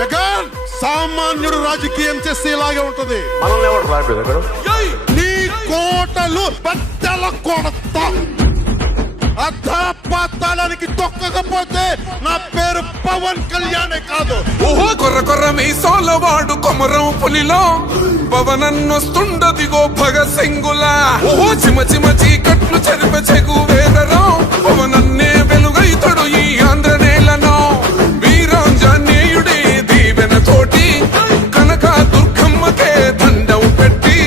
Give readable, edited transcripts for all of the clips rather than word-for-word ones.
జగన్ సామాన్యుడు రాజకీయం చేస్తే ఇలాగే ఉంటది. మనల్ని ఎవరు రాలేదు నీ కోటలు బద్దల కొడతా. అధాపాతాళానికి తొక్కకపోతే నా పేరు పవన్ కళ్యాణే కాదు. ఓహో కొర్ర కొర్ర మీసాల వాడు కొమరం పులిలో పవనన్నొస్తుండదిగో భగత్ సింగులా. ఓహో చిమ చిమ చీకట్లు చెరిప చెగు వేదరం పవనన్నే వెలుగైతడు ఈ ఆంధ్ర నేలను. వీరాంజనేయుడి దీవెన తోటి కనక దుర్గమ్మకే దండం పెట్టి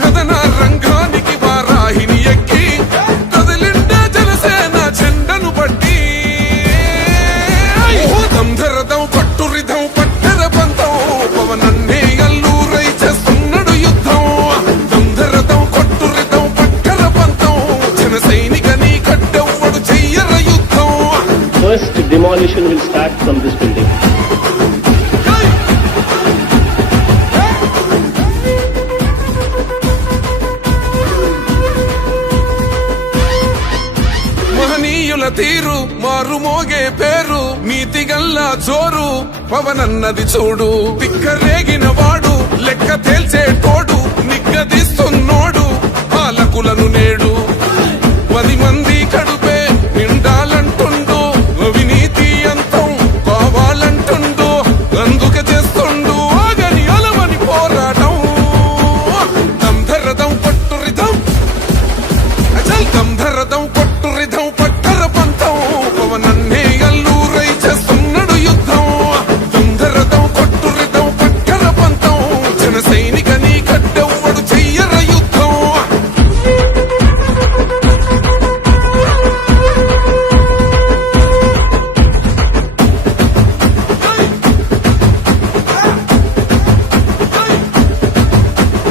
కథన రంగానికి వారాహిని ఎక్కి కదిలిండే జనసేన జెండను బట్టి. దంధరదం పట్టురిధం పట్టర పంతం పవనన్నే అల్లూరై చేస్తున్నాడు యుద్ధం. దంధరదం కొట్టురిధం పట్టర పంతం జన సైనిక నీ కట్టెవ్వడు చెయ్యర యుద్ధం. First demolition will start from this building. మహనీయుల తీరు మారు మోగే పేరు నీతిగల్లా జోరు పవనన్నది చూడు. తిక్కరేగిన వాడు లెక్క తేల్చేటోడు నిగ్గదీస్తున్నోడు పాలకులను నేడు. 10 మంది కడుపే నిండాలంటుండు అవినీతి అంతం కావాలంటుండు. అందుకే చేస్తుండు ఆగని అలమని పోరాటం. దంధరదం పట్టురిధం అచల్ దంధరదం కొట్టురిధం పట్టర పంతం పవనన్నే అల్లూరై చేస్తున్నాడు యుద్ధం. దంధరదం కొట్టురిధం పట్టర పంతం జన సైనిక నీ కట్టెవ్వడు చెయ్యర యుద్ధం.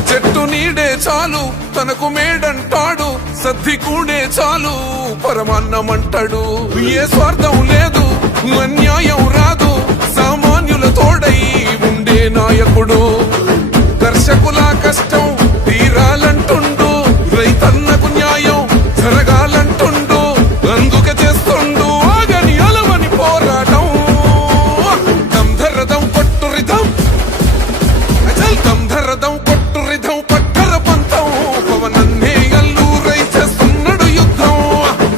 చెట్టు నీడే చాలు తనకు మేడంటాడు సద్ది కూడే చాలు పరమాన్నమంటాడు. ఏ స్వార్థం లేదు అన్యాయం రాదు సామాన్యుల తోడై ఉండే నాయకుడు. దర్శకుల కష్టం తీరాలంటుండు రైతన్నకు న్యాయం జరగాలంటుండు. అందుకే చేస్తుండు ఆగని అలమని పోరాటం. దంధరదం కొట్టురిధం అచల్ దంధరదం కొట్టురిధం పట్టర పంతం పవనన్నే అల్లూరై చేస్తున్నాడు యుద్ధం.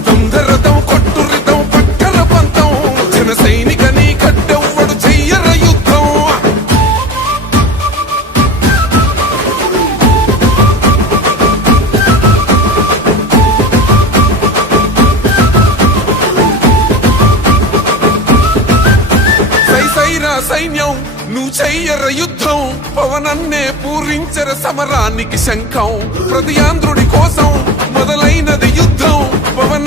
దంధరదం కొట్టురిధం పట్టర పంతం జన సైనిక నీ కట్టెవ్వడు చెయ్యర యుద్ధం. సైసైరా సైన్యం నువ్వు చెయ్యర యుద్ధం పవనన్నే పూరించర సమరానికి శంఖం. ప్రతి ఆంధ్రుడి కోసం మొదలైనది యుద్ధం పవన